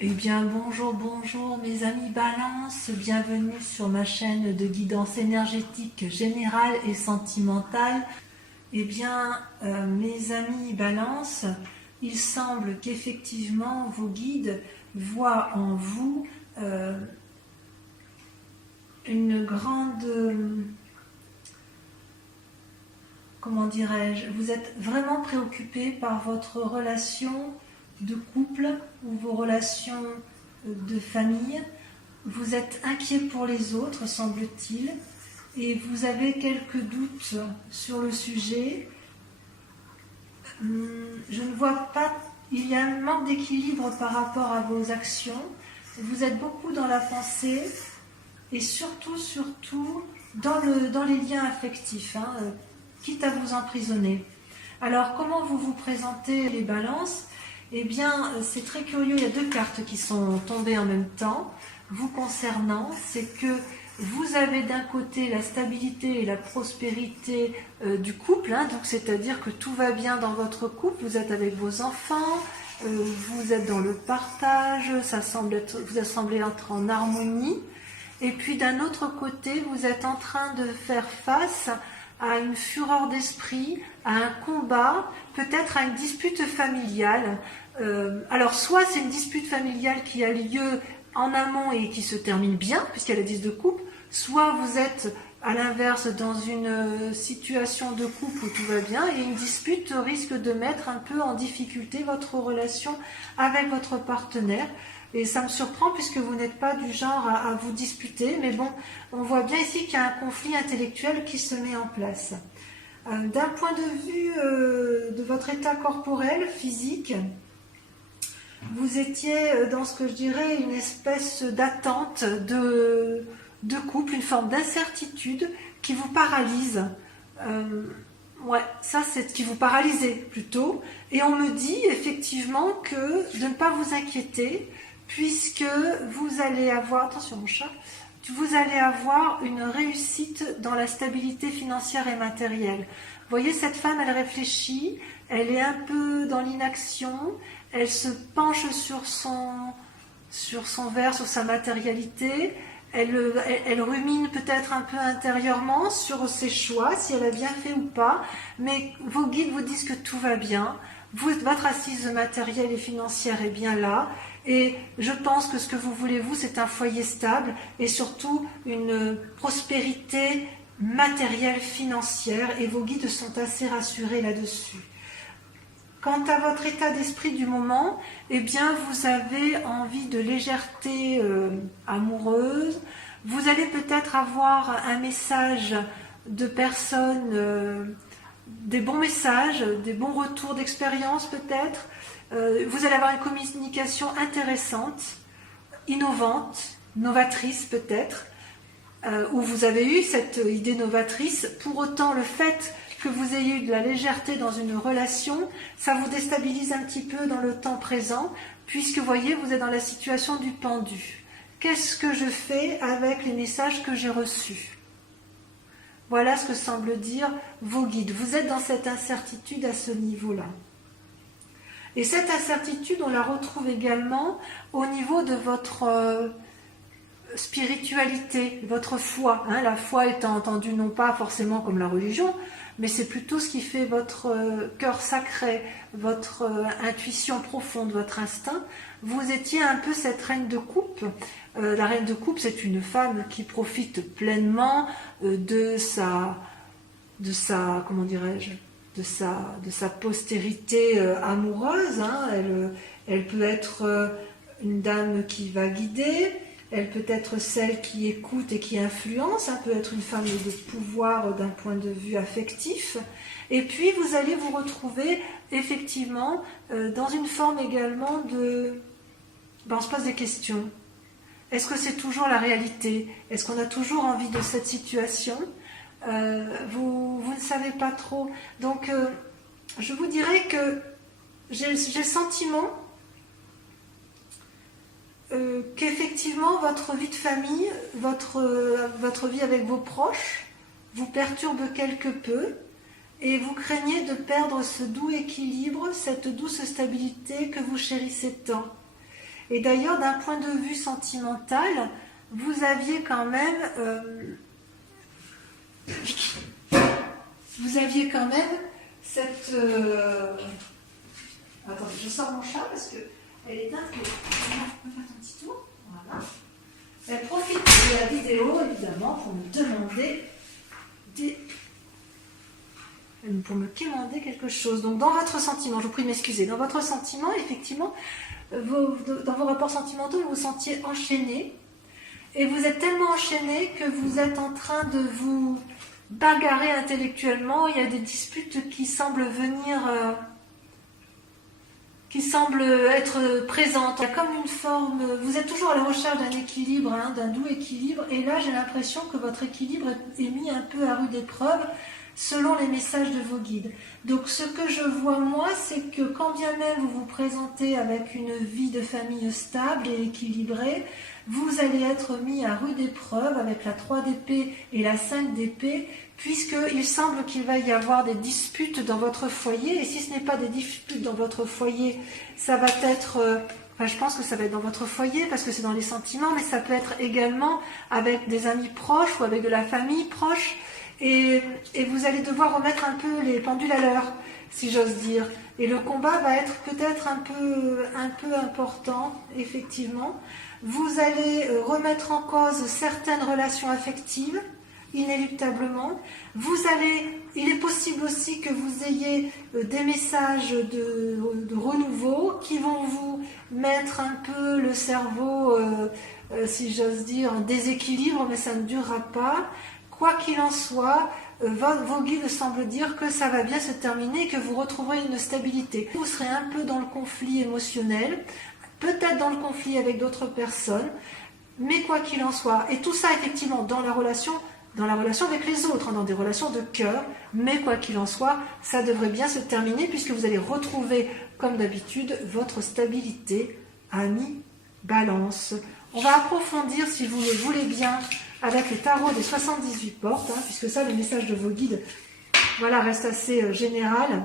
Eh bien, bonjour, bonjour mes amis Balance, bienvenue sur ma chaîne de guidance énergétique générale et sentimentale. Eh bien, mes amis Balance, il semble qu'effectivement vos guides voient en vous une grande, comment dirais-je, vous êtes vraiment préoccupé par votre relation de couple ou vos relations de famille. Vous êtes inquiet pour les autres, semble-t-il, et vous avez quelques doutes sur le sujet. Je ne vois pas, il y a un manque d'équilibre par rapport à vos actions. Vous êtes beaucoup dans la pensée et surtout dans les liens affectifs, quitte à vous emprisonner. Alors, comment vous vous présentez les balances? Eh bien, c'est très curieux, il y a deux cartes qui sont tombées en même temps. Vous concernant, c'est que vous avez d'un côté la stabilité et la prospérité du couple, donc c'est-à-dire que tout va bien dans votre couple, vous êtes avec vos enfants, vous êtes dans le partage, vous semblez être en harmonie. Et puis d'un autre côté, vous êtes en train de faire face à une fureur d'esprit, à un combat, peut-être à une dispute familiale. Alors soit c'est une dispute familiale qui a lieu en amont et qui se termine bien, puisqu'il y a la 10 de coupe, soit vous êtes à l'inverse dans une situation de couple où tout va bien et une dispute risque de mettre un peu en difficulté votre relation avec votre partenaire. Et ça me surprend puisque vous n'êtes pas du genre à vous disputer, mais bon, on voit bien ici qu'il y a un conflit intellectuel qui se met en place. D'un point de vue de votre état corporel, physique, vous étiez dans ce que je dirais une espèce d'attente de couple, une forme d'incertitude qui vous paralyse. Ça c'est ce qui vous paralysait plutôt. Et on me dit effectivement que de ne pas vous inquiéter, puisque vous allez avoir, attention mon chat, vous allez avoir une réussite dans la stabilité financière et matérielle. Vous voyez, cette femme, elle réfléchit, elle est un peu dans l'inaction, elle se penche sur son verre, sur sa matérialité, elle rumine peut-être un peu intérieurement sur ses choix, si elle a bien fait ou pas, mais vos guides vous disent que tout va bien, votre assise matérielle et financière est bien là, et je pense que ce que vous voulez, vous, c'est un foyer stable et surtout une prospérité matérielle, financière, et vos guides sont assez rassurés là-dessus. Quant à votre état d'esprit du moment, eh bien, vous avez envie de légèreté amoureuse. Vous allez peut-être avoir un message de personnes, des bons messages, des bons retours d'expérience peut-être. Vous allez avoir une communication intéressante, innovante, novatrice peut-être, où vous avez eu cette idée novatrice. Pour autant, le fait que vous ayez eu de la légèreté dans une relation, ça vous déstabilise un petit peu dans le temps présent, puisque vous voyez, vous êtes dans la situation du pendu. Qu'est-ce que je fais avec les messages que j'ai reçus? Voilà ce que semblent dire vos guides. Vous êtes dans cette incertitude à ce niveau-là. Et cette incertitude, on la retrouve également au niveau de votre spiritualité, votre foi. La foi étant entendue non pas forcément comme la religion, mais c'est plutôt ce qui fait votre cœur sacré, votre intuition profonde, votre instinct. Vous étiez un peu cette reine de coupe. La reine de coupe, c'est une femme qui profite pleinement de sa comment dirais-je, de sa postérité amoureuse. Elle peut être une dame qui va guider, elle peut être celle qui écoute et qui influence, peut être une femme de pouvoir d'un point de vue affectif. Et puis vous allez vous retrouver effectivement dans une forme également de... on se pose des questions. Est-ce que c'est toujours la réalité? Est-ce qu'on a toujours envie de cette situation? Vous ne savez pas trop. Donc, je vous dirais que j'ai le sentiment qu'effectivement, votre vie de famille, votre vie avec vos proches, vous perturbe quelque peu et vous craignez de perdre ce doux équilibre, cette douce stabilité que vous chérissez tant. Et d'ailleurs, d'un point de vue sentimental, vous aviez quand même... cette... Attendez, je sors mon chat parce qu'elle est dingue. On va faire un petit tour. Voilà. Elle profite de la vidéo, évidemment, pour me demander pour me quémander quelque chose. Donc, dans votre sentiment, je vous prie de m'excuser, dans votre sentiment, effectivement, dans vos rapports sentimentaux, vous vous sentiez enchaîné. Et vous êtes tellement enchaîné que vous êtes en train de vous bagarrer intellectuellement. Il y a des disputes qui semblent venir... qui semble être présente. Il y a comme une forme... Vous êtes toujours à la recherche d'un équilibre, hein, d'un doux équilibre. Et là, j'ai l'impression que votre équilibre est mis un peu à rude épreuve selon les messages de vos guides. Donc, ce que je vois, moi, c'est que quand bien même vous vous présentez avec une vie de famille stable et équilibrée, vous allez être mis à rude épreuve avec la 3 d'épée et la 5 d'épée, puisqu'il semble qu'il va y avoir des disputes dans votre foyer, et si ce n'est pas des disputes dans votre foyer, ça va être, je pense que ça va être dans votre foyer, parce que c'est dans les sentiments, mais ça peut être également avec des amis proches, ou avec de la famille proche, et vous allez devoir remettre un peu les pendules à l'heure, si j'ose dire. Et le combat va être peut-être un peu important, effectivement. Vous allez remettre en cause certaines relations affectives, inéluctablement. Il est possible aussi que vous ayez des messages de renouveau qui vont vous mettre un peu le cerveau, si j'ose dire, en déséquilibre, mais ça ne durera pas. Quoi qu'il en soit, vos guides semblent dire que ça va bien se terminer et que vous retrouverez une stabilité. Vous serez un peu dans le conflit émotionnel, peut-être dans le conflit avec d'autres personnes, mais quoi qu'il en soit, et tout ça effectivement dans la relation avec les autres, hein, dans des relations de cœur, mais quoi qu'il en soit, ça devrait bien se terminer puisque vous allez retrouver, comme d'habitude, votre stabilité, amis, balance. On va approfondir, si vous le voulez bien, avec le tarot des 78 portes, hein, puisque ça, le message de vos guides, voilà, reste assez général.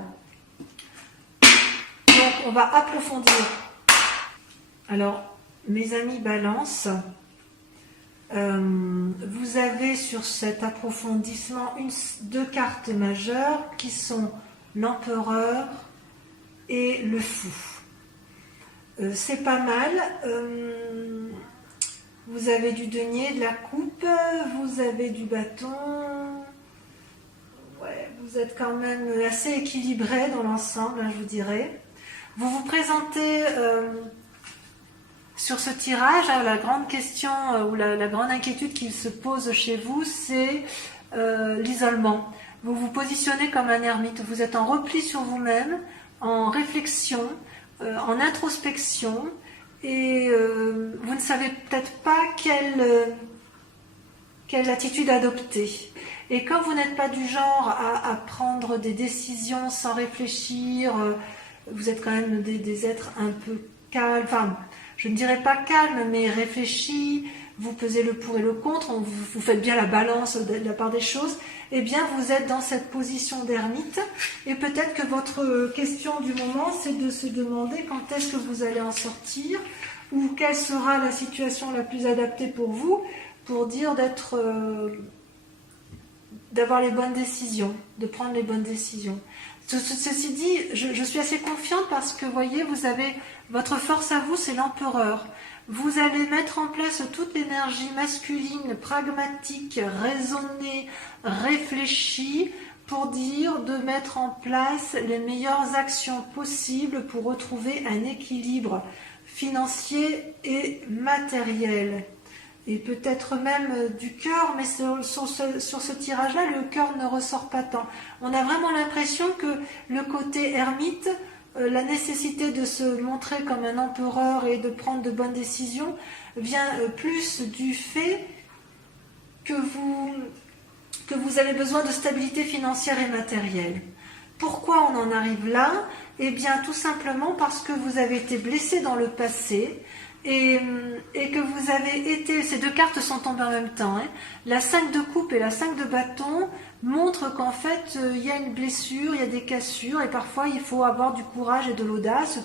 Donc, on va approfondir. Alors, mes amis balance, vous avez sur cet approfondissement deux cartes majeures qui sont l'empereur et le fou. C'est pas mal. Vous avez du denier, de la coupe, vous avez du bâton. Ouais, vous êtes quand même assez équilibré dans l'ensemble, hein, je vous dirais. Vous vous présentez sur ce tirage, hein, la grande question ou la grande inquiétude qui se pose chez vous, c'est l'isolement. Vous vous positionnez comme un ermite, vous êtes en repli sur vous-même, en réflexion, en introspection, et vous ne savez peut-être pas quelle attitude adopter. Et comme vous n'êtes pas du genre à prendre des décisions sans réfléchir, vous êtes quand même des êtres un peu calmes, enfin, je ne dirais pas calmes, mais réfléchis, vous pesez le pour et le contre, vous faites bien la balance de la part des choses, eh bien vous êtes dans cette position d'ermite, et peut-être que votre question du moment, c'est de se demander quand est-ce que vous allez en sortir, ou quelle sera la situation la plus adaptée pour vous, pour dire d'avoir les bonnes décisions, de prendre les bonnes décisions. Ceci dit, je suis assez confiante parce que, vous voyez, vous avez votre force à vous, c'est l'empereur. Vous allez mettre en place toute l'énergie masculine, pragmatique, raisonnée, réfléchie, pour dire de mettre en place les meilleures actions possibles pour retrouver un équilibre financier et matériel. Et peut-être même du cœur, mais sur ce tirage-là, le cœur ne ressort pas tant. On a vraiment l'impression que le côté ermite, la nécessité de se montrer comme un empereur et de prendre de bonnes décisions, vient plus du fait que vous avez besoin de stabilité financière et matérielle. Pourquoi on en arrive là? Eh bien, tout simplement parce que vous avez été blessé dans le passé et que vous avez été... Ces deux cartes sont tombées en même temps. Hein. La 5 de coupe et la 5 de bâton montrent qu'en fait, il y a une blessure, il y a des cassures et parfois, il faut avoir du courage et de l'audace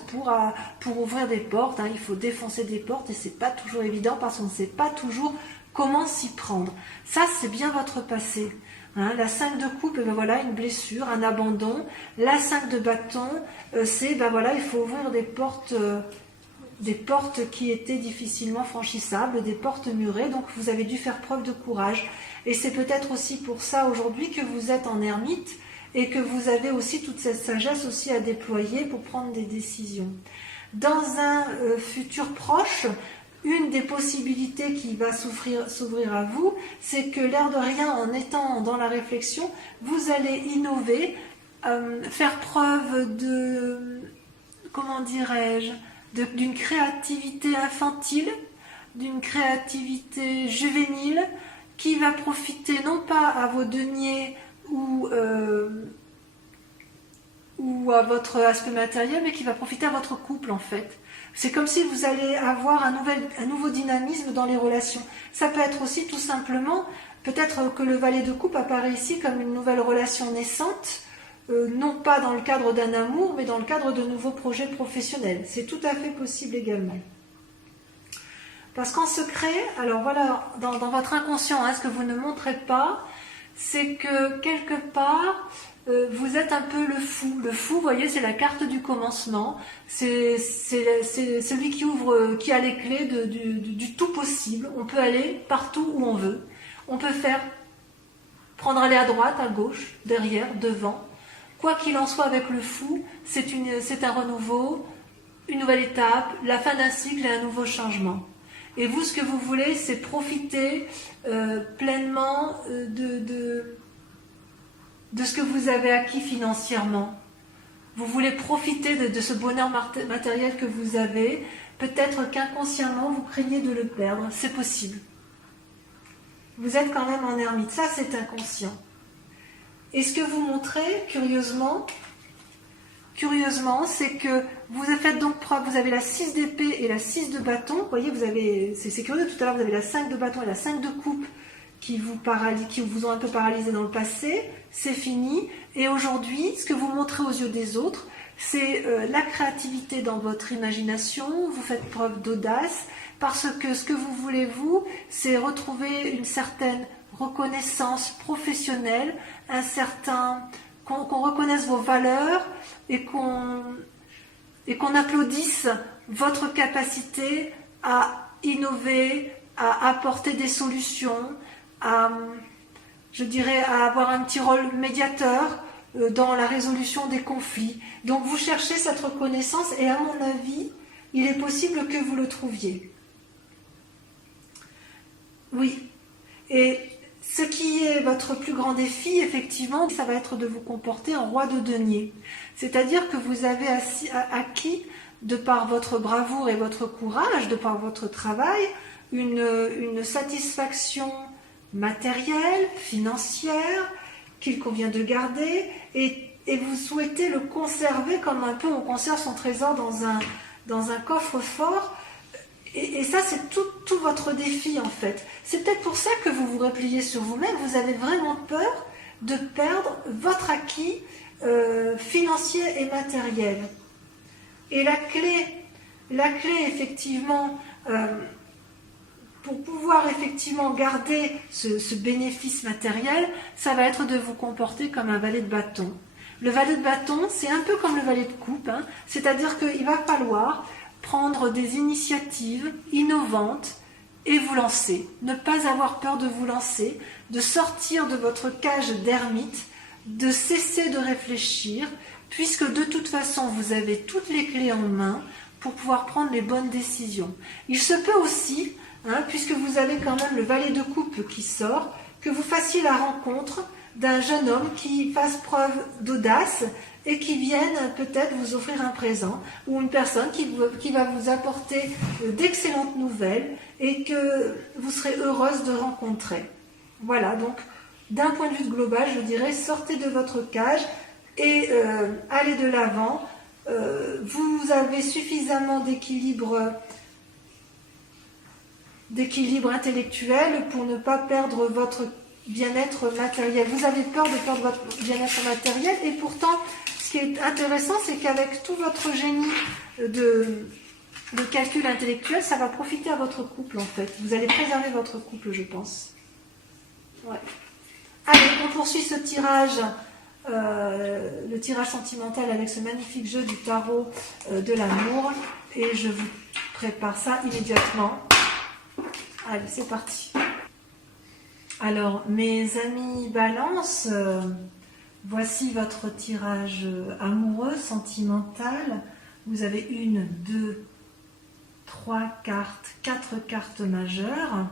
pour ouvrir des portes. Hein. Il faut défoncer des portes et c'est pas toujours évident parce qu'on ne sait pas toujours comment s'y prendre. Ça, c'est bien votre passé. Hein, la 5 de coupe, ben voilà, une blessure, un abandon. La 5 de bâton, c'est, ben voilà, il faut ouvrir des portes qui étaient difficilement franchissables, des portes murées, donc vous avez dû faire preuve de courage. Et c'est peut-être aussi pour ça aujourd'hui que vous êtes en ermite et que vous avez aussi toute cette sagesse aussi à déployer pour prendre des décisions. Dans un futur proche, une des possibilités qui va s'ouvrir à vous, c'est que l'air de rien, en étant dans la réflexion, vous allez innover, faire preuve de, comment dirais-je, d'une créativité infantile, d'une créativité juvénile, qui va profiter non pas à vos deniers ou à votre aspect matériel, mais qui va profiter à votre couple en fait. C'est comme si vous allez avoir un nouveau dynamisme dans les relations. Ça peut être aussi tout simplement, peut-être que le valet de coupe apparaît ici comme une nouvelle relation naissante, non pas dans le cadre d'un amour, mais dans le cadre de nouveaux projets professionnels. C'est tout à fait possible également. Parce qu'en secret, alors voilà, dans votre inconscient, hein, ce que vous ne montrez pas, c'est que quelque part, vous êtes un peu le fou. Le fou, vous voyez, c'est la carte du commencement. C'est celui qui ouvre, qui a les clés du tout possible. On peut aller partout où on veut. On peut prendre aller à droite, à gauche, derrière, devant. Quoi qu'il en soit avec le fou, c'est un renouveau, une nouvelle étape, la fin d'un cycle et un nouveau changement. Et vous, ce que vous voulez, c'est profiter pleinement de ce que vous avez acquis financièrement. Vous voulez profiter de ce bonheur matériel que vous avez. Peut-être qu'inconsciemment, vous craignez de le perdre. C'est possible. Vous êtes quand même en ermite. Ça, c'est inconscient. Et ce que vous montrez, curieusement, c'est que vous faites donc preuve, vous avez la 6 d'épée et la 6 de bâton. Vous voyez, c'est curieux, tout à l'heure, vous avez la 5 de bâton et la 5 de coupe qui vous ont un peu paralysé dans le passé. C'est fini. Et aujourd'hui, ce que vous montrez aux yeux des autres, c'est la créativité dans votre imagination. Vous faites preuve d'audace parce que ce que vous voulez, vous, c'est retrouver une certaine reconnaissance professionnelle, qu'on reconnaisse vos valeurs et qu'on applaudisse votre capacité à innover, à apporter des solutions, à avoir un petit rôle médiateur dans la résolution des conflits. Donc vous cherchez cette reconnaissance et à mon avis, il est possible que vous le trouviez. Oui. Et ce qui est votre plus grand défi, effectivement, ça va être de vous comporter en roi de denier. C'est-à-dire que vous avez acquis, de par votre bravoure et votre courage, de par votre travail, une satisfaction matérielle, financière, qu'il convient de garder, et vous souhaitez le conserver comme un peu on conserve son trésor dans un coffre-fort. Et ça, c'est tout votre défi, en fait. C'est peut-être pour ça que vous vous repliez sur vous-même. Vous avez vraiment peur de perdre votre acquis financier et matériel. Et la clé effectivement, pour pouvoir effectivement garder ce bénéfice matériel, ça va être de vous comporter comme un valet de bâton. Le valet de bâton, c'est un peu comme le valet de coupe, hein, c'est-à-dire qu'il va falloir prendre des initiatives innovantes et vous lancer. Ne pas avoir peur de vous lancer, de sortir de votre cage d'ermite, de cesser de réfléchir, puisque de toute façon, vous avez toutes les clés en main pour pouvoir prendre les bonnes décisions. Il se peut aussi, puisque vous avez quand même le valet de coupe qui sort, que vous fassiez la rencontre d'un jeune homme qui fasse preuve d'audace et qui vienne peut-être vous offrir un présent, ou une personne qui va vous apporter d'excellentes nouvelles et que vous serez heureuse de rencontrer. Voilà, donc d'un point de vue global, je dirais, sortez de votre cage, et allez de l'avant. Vous avez suffisamment d'équilibre intellectuel pour ne pas perdre votre bien-être matériel. Vous avez peur de perdre votre bien-être matériel, et pourtant, ce qui est intéressant, c'est qu'avec tout votre génie de calcul intellectuel, ça va profiter à votre couple, en fait. Vous allez préserver votre couple, je pense. Ouais. Allez, on poursuit ce tirage, le tirage sentimental avec ce magnifique jeu du tarot de l'amour, et je vous prépare ça immédiatement. Allez, c'est parti. Alors, mes amis Balance, voici votre tirage amoureux, sentimental. Vous avez 1, 2, 3 cartes, 4 cartes majeures.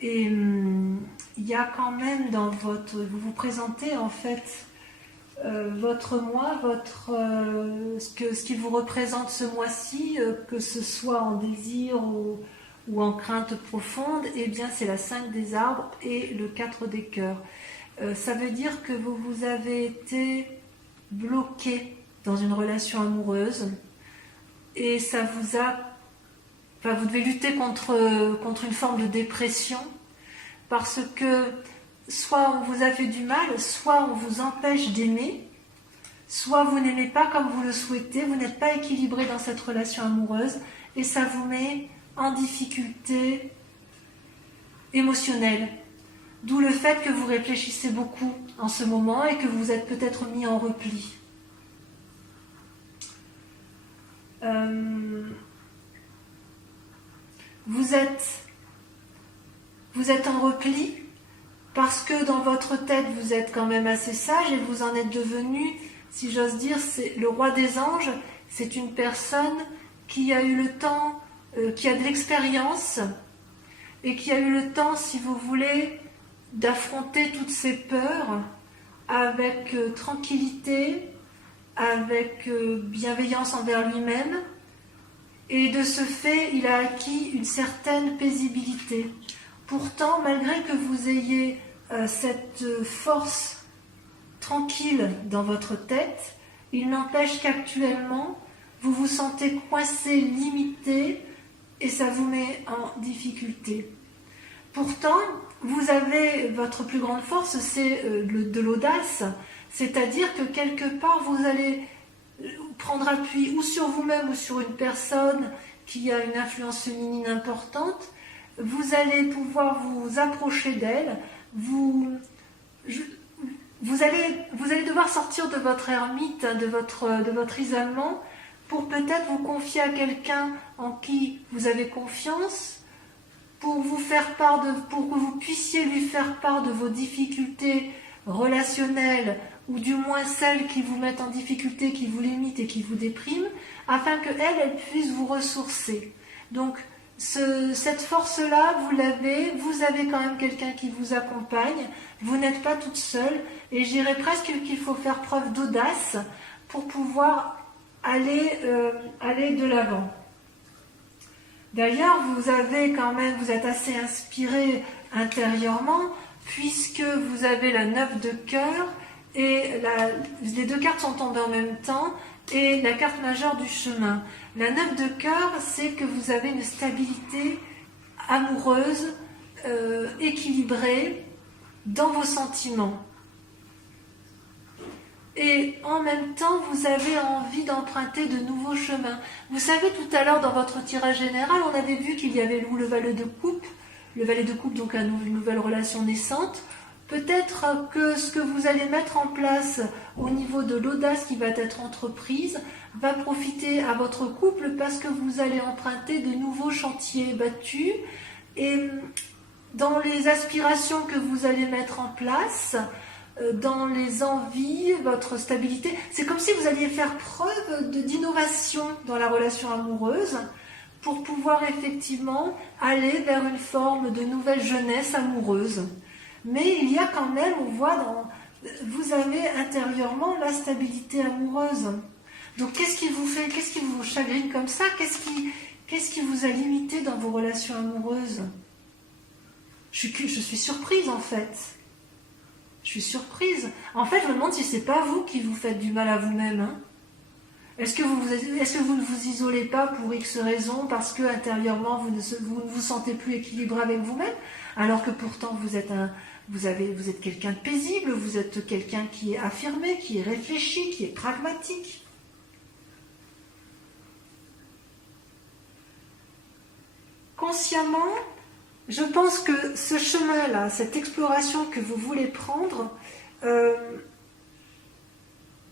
Et il y a quand même dans votre... Vous vous présentez en fait votre mois, ce qui vous représente ce mois-ci, que ce soit en désir ou en crainte profonde, eh bien c'est la 5 des arbres et le 4 des cœurs. Ça veut dire que vous avez été bloqué dans une relation amoureuse et ça vous a... Enfin, vous devez lutter contre une forme de dépression parce que soit on vous a fait du mal, soit on vous empêche d'aimer, soit vous n'aimez pas comme vous le souhaitez, vous n'êtes pas équilibré dans cette relation amoureuse et ça vous met en difficulté émotionnelle. D'où le fait que vous réfléchissez beaucoup en ce moment et que vous êtes peut-être mis en repli. Vous êtes en repli parce que dans votre tête, vous êtes quand même assez sage et vous en êtes devenu, si j'ose dire, c'est le roi des anges. C'est une personne qui a eu le temps, qui a de l'expérience et qui a eu le temps, si vous voulez, d'affronter toutes ses peurs avec tranquillité, avec bienveillance envers lui-même. Et de ce fait, il a acquis une certaine paisibilité. Pourtant, malgré que vous ayez cette force tranquille dans votre tête, il n'empêche qu'actuellement, vous vous sentez coincé, limité, et ça vous met en difficulté. Pourtant, vous avez votre plus grande force, c'est de l'audace, c'est-à-dire que quelque part, vous allez prendre appui ou sur vous-même ou sur une personne qui a une influence féminine importante. Vous allez pouvoir vous approcher d'elle, vous allez devoir sortir de votre ermite, de votre isolement, pour peut-être vous confier à quelqu'un en qui vous avez confiance, pour que vous puissiez lui faire part de vos difficultés relationnelles, ou du moins celles qui vous mettent en difficulté, qui vous limitent et qui vous dépriment, afin qu'elle puisse vous ressourcer. Donc, cette force-là, vous avez quand même quelqu'un qui vous accompagne, vous n'êtes pas toute seule, et je dirais presque qu'il faut faire preuve d'audace pour pouvoir aller de l'avant. D'ailleurs, vous êtes assez inspiré intérieurement, puisque vous avez la 9 de cœur, et les deux cartes sont tombées en même temps, et la carte majeure du chemin. La 9 de cœur, c'est que vous avez une stabilité amoureuse, équilibrée dans vos sentiments. Et en même temps, vous avez envie d'emprunter de nouveaux chemins. Vous savez, tout à l'heure, dans votre tirage général, on avait vu qu'il y avait le valet de coupe. Le valet de coupe, donc une nouvelle relation naissante. Peut-être que ce que vous allez mettre en place au niveau de l'audace qui va être entreprise va profiter à votre couple parce que vous allez emprunter de nouveaux chantiers battus. Et dans les aspirations que vous allez mettre en place, dans les envies, votre stabilité, c'est comme si vous alliez faire preuve d'innovation dans la relation amoureuse pour pouvoir effectivement aller vers une forme de nouvelle jeunesse amoureuse. Mais il y a quand même, vous avez intérieurement la stabilité amoureuse. Donc qu'est-ce qui vous chagrine comme ça? Qu'est-ce qui vous a limité dans vos relations amoureuses? Je suis surprise en fait. Je suis surprise. En fait, je me demande si c'est pas vous qui vous faites du mal à vous-même. Hein. Est-ce que vous ne vous isolez pas pour X raisons parce que intérieurement vous ne vous sentez plus équilibré avec vous-même, alors que pourtant vous êtes quelqu'un de paisible, vous êtes quelqu'un qui est affirmé, qui est réfléchi, qui est pragmatique. Consciemment, je pense que ce chemin-là, cette exploration que vous voulez prendre,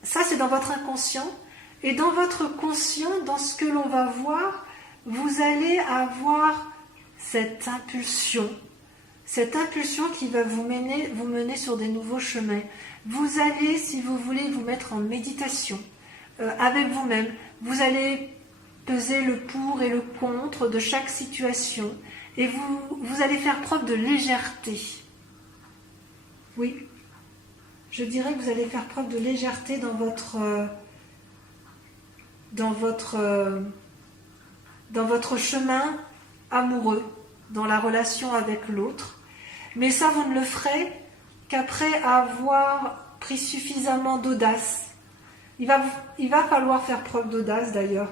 ça c'est dans votre inconscient. Et dans votre conscient, dans ce que l'on va voir, vous allez avoir cette impulsion qui va vous mener sur des nouveaux chemins. Vous allez, si vous voulez, vous mettre en méditation avec vous-même. Vous allez peser le pour et le contre de chaque situation. Et vous allez faire preuve de légèreté. Oui, je dirais que vous allez faire preuve de légèreté dans votre chemin amoureux, dans la relation avec l'autre. Mais ça, vous ne le ferez qu'après avoir pris suffisamment d'audace. Il va falloir faire preuve d'audace d'ailleurs.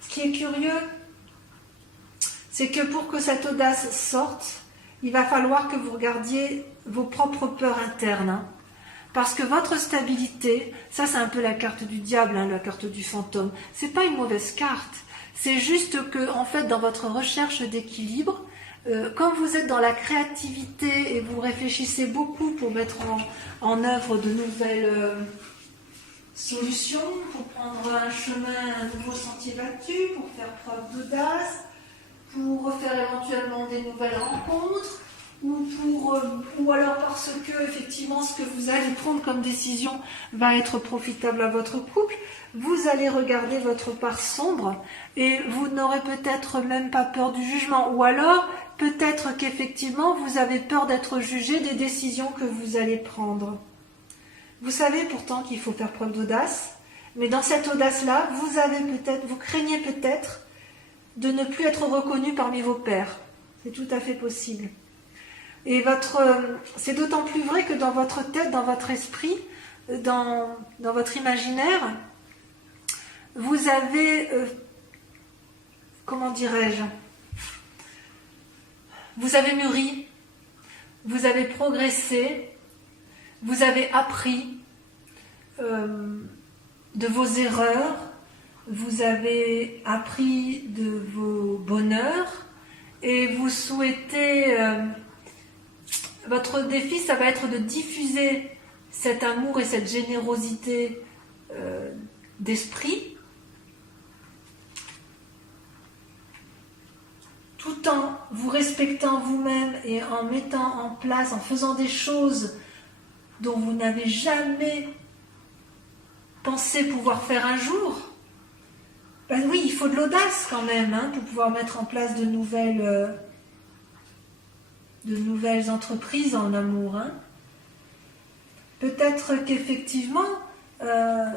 Ce qui est curieux, c'est que pour que cette audace sorte, il va falloir que vous regardiez vos propres peurs internes. Hein. Parce que votre stabilité, ça c'est un peu la carte du diable, hein, la carte du fantôme. C'est pas une mauvaise carte. C'est juste que, en fait, dans votre recherche d'équilibre, quand vous êtes dans la créativité et vous réfléchissez beaucoup pour mettre en œuvre de nouvelles solutions, pour prendre un chemin, un nouveau sentier battu, pour faire preuve d'audace, pour faire éventuellement des nouvelles rencontres, ou alors parce que effectivement ce que vous allez prendre comme décision va être profitable à votre couple, vous allez regarder votre part sombre et vous n'aurez peut-être même pas peur du jugement, ou alors peut-être qu'effectivement vous avez peur d'être jugé des décisions que vous allez prendre. Vous savez pourtant qu'il faut faire preuve d'audace, mais dans cette audace-là, vous craignez peut-être de ne plus être reconnu parmi vos pairs. C'est tout à fait possible. Et c'est d'autant plus vrai que dans votre tête, dans votre esprit, dans votre imaginaire, vous avez, comment dirais-je, vous avez mûri, vous avez progressé, vous avez appris de vos erreurs, vous avez appris de vos bonheurs et vous souhaitez... votre défi, ça va être de diffuser cet amour et cette générosité d'esprit tout en vous respectant vous-même et en mettant en place, en faisant des choses dont vous n'avez jamais pensé pouvoir faire un jour. Ben oui, il faut de l'audace quand même hein, pour pouvoir mettre en place de nouvelles entreprises en amour. Hein. Peut-être qu'effectivement,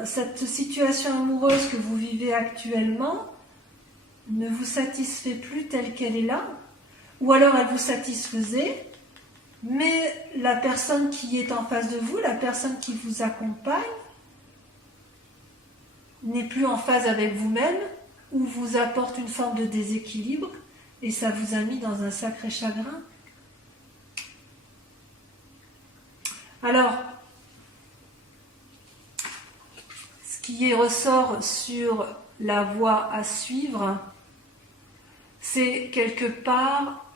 cette situation amoureuse que vous vivez actuellement ne vous satisfait plus telle qu'elle est là, ou alors elle vous satisfaisait, mais la personne qui est en face de vous, la personne qui vous accompagne, n'est plus en phase avec vous-même, ou vous apporte une forme de déséquilibre, et ça vous a mis dans un sacré chagrin. Alors, ce qui ressort sur la voie à suivre, c'est quelque part,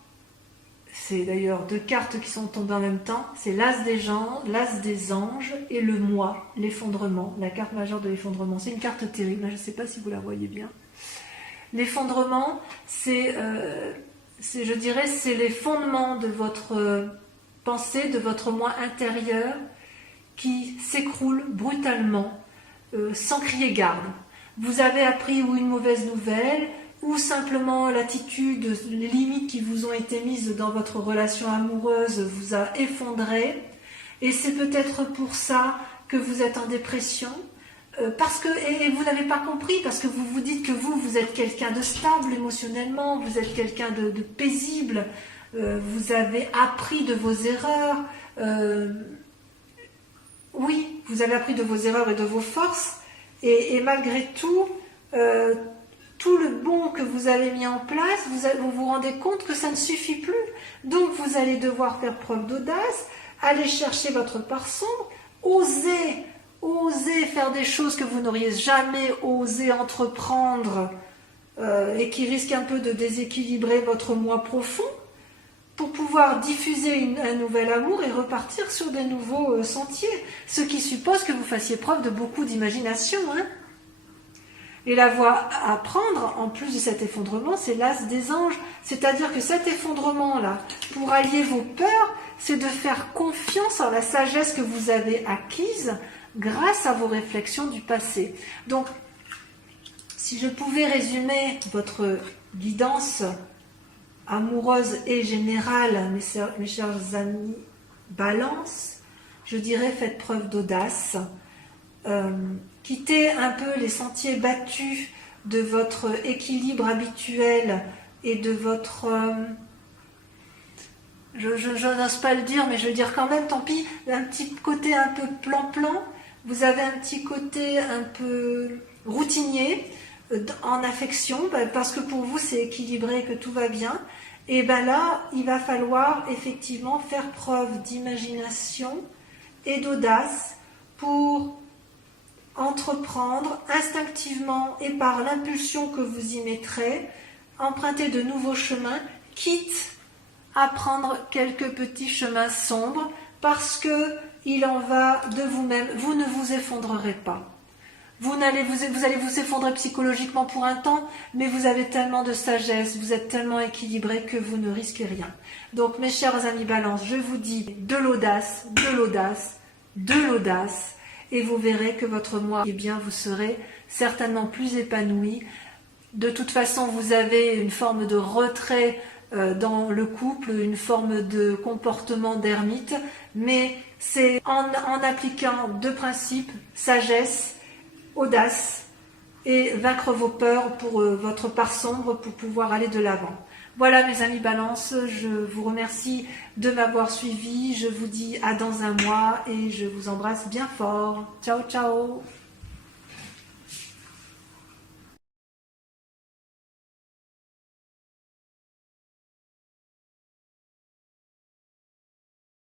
c'est d'ailleurs deux cartes qui sont tombées en même temps, c'est l'as des anges et le moi, l'effondrement, la carte majeure de l'effondrement. C'est une carte terrible, je ne sais pas si vous la voyez bien. L'effondrement, c'est les fondements de votre pensée, de votre moi intérieur qui s'écroule brutalement, sans crier garde. Vous avez appris ou une mauvaise nouvelle, ou simplement l'attitude, les limites qui vous ont été mises dans votre relation amoureuse vous a effondré, et c'est peut-être pour ça que vous êtes en dépression, et vous n'avez pas compris, parce que vous vous dites que vous êtes quelqu'un de stable émotionnellement, vous êtes quelqu'un de paisible, vous avez appris de vos erreurs, Oui, vous avez appris de vos erreurs et de vos forces, et malgré tout, tout le bon que vous avez mis en place, vous vous rendez compte que ça ne suffit plus. Donc vous allez devoir faire preuve d'audace, aller chercher votre part sombre, oser faire des choses que vous n'auriez jamais osé entreprendre et qui risquent un peu de déséquilibrer votre moi profond, pour pouvoir diffuser un nouvel amour et repartir sur des nouveaux sentiers. Ce qui suppose que vous fassiez preuve de beaucoup d'imagination. Hein. Et la voie à prendre, en plus de cet effondrement, c'est l'as des anges. C'est-à-dire que cet effondrement-là, pour allier vos peurs, c'est de faire confiance en la sagesse que vous avez acquise grâce à vos réflexions du passé. Donc, si je pouvais résumer votre guidance amoureuse et générale, mes chers amis Balance, je dirais faites preuve d'audace, quittez un peu les sentiers battus de votre équilibre habituel et de votre... je n'ose pas le dire, mais je vais le dire quand même, tant pis, un petit côté un peu plan-plan, vous avez un petit côté un peu routinier, en affection, parce que pour vous c'est équilibré et que tout va bien, et là il va falloir effectivement faire preuve d'imagination et d'audace pour entreprendre instinctivement et par l'impulsion que vous y mettrez, emprunter de nouveaux chemins, quitte à prendre quelques petits chemins sombres, parce que il en va de vous-même, vous ne vous effondrerez pas. Vous allez vous effondrer psychologiquement pour un temps, mais vous avez tellement de sagesse, vous êtes tellement équilibré que vous ne risquez rien. Donc mes chers amis Balance, je vous dis de l'audace, de l'audace, de l'audace, et vous verrez que votre moi, eh bien, vous serez certainement plus épanoui. De toute façon, vous avez une forme de retrait dans le couple, une forme de comportement d'ermite, mais c'est en appliquant deux principes, sagesse, audace, et vaincre vos peurs pour votre part sombre pour pouvoir aller de l'avant. Voilà mes amis Balance, je vous remercie de m'avoir suivi, je vous dis à dans un mois et je vous embrasse bien fort. Ciao ciao.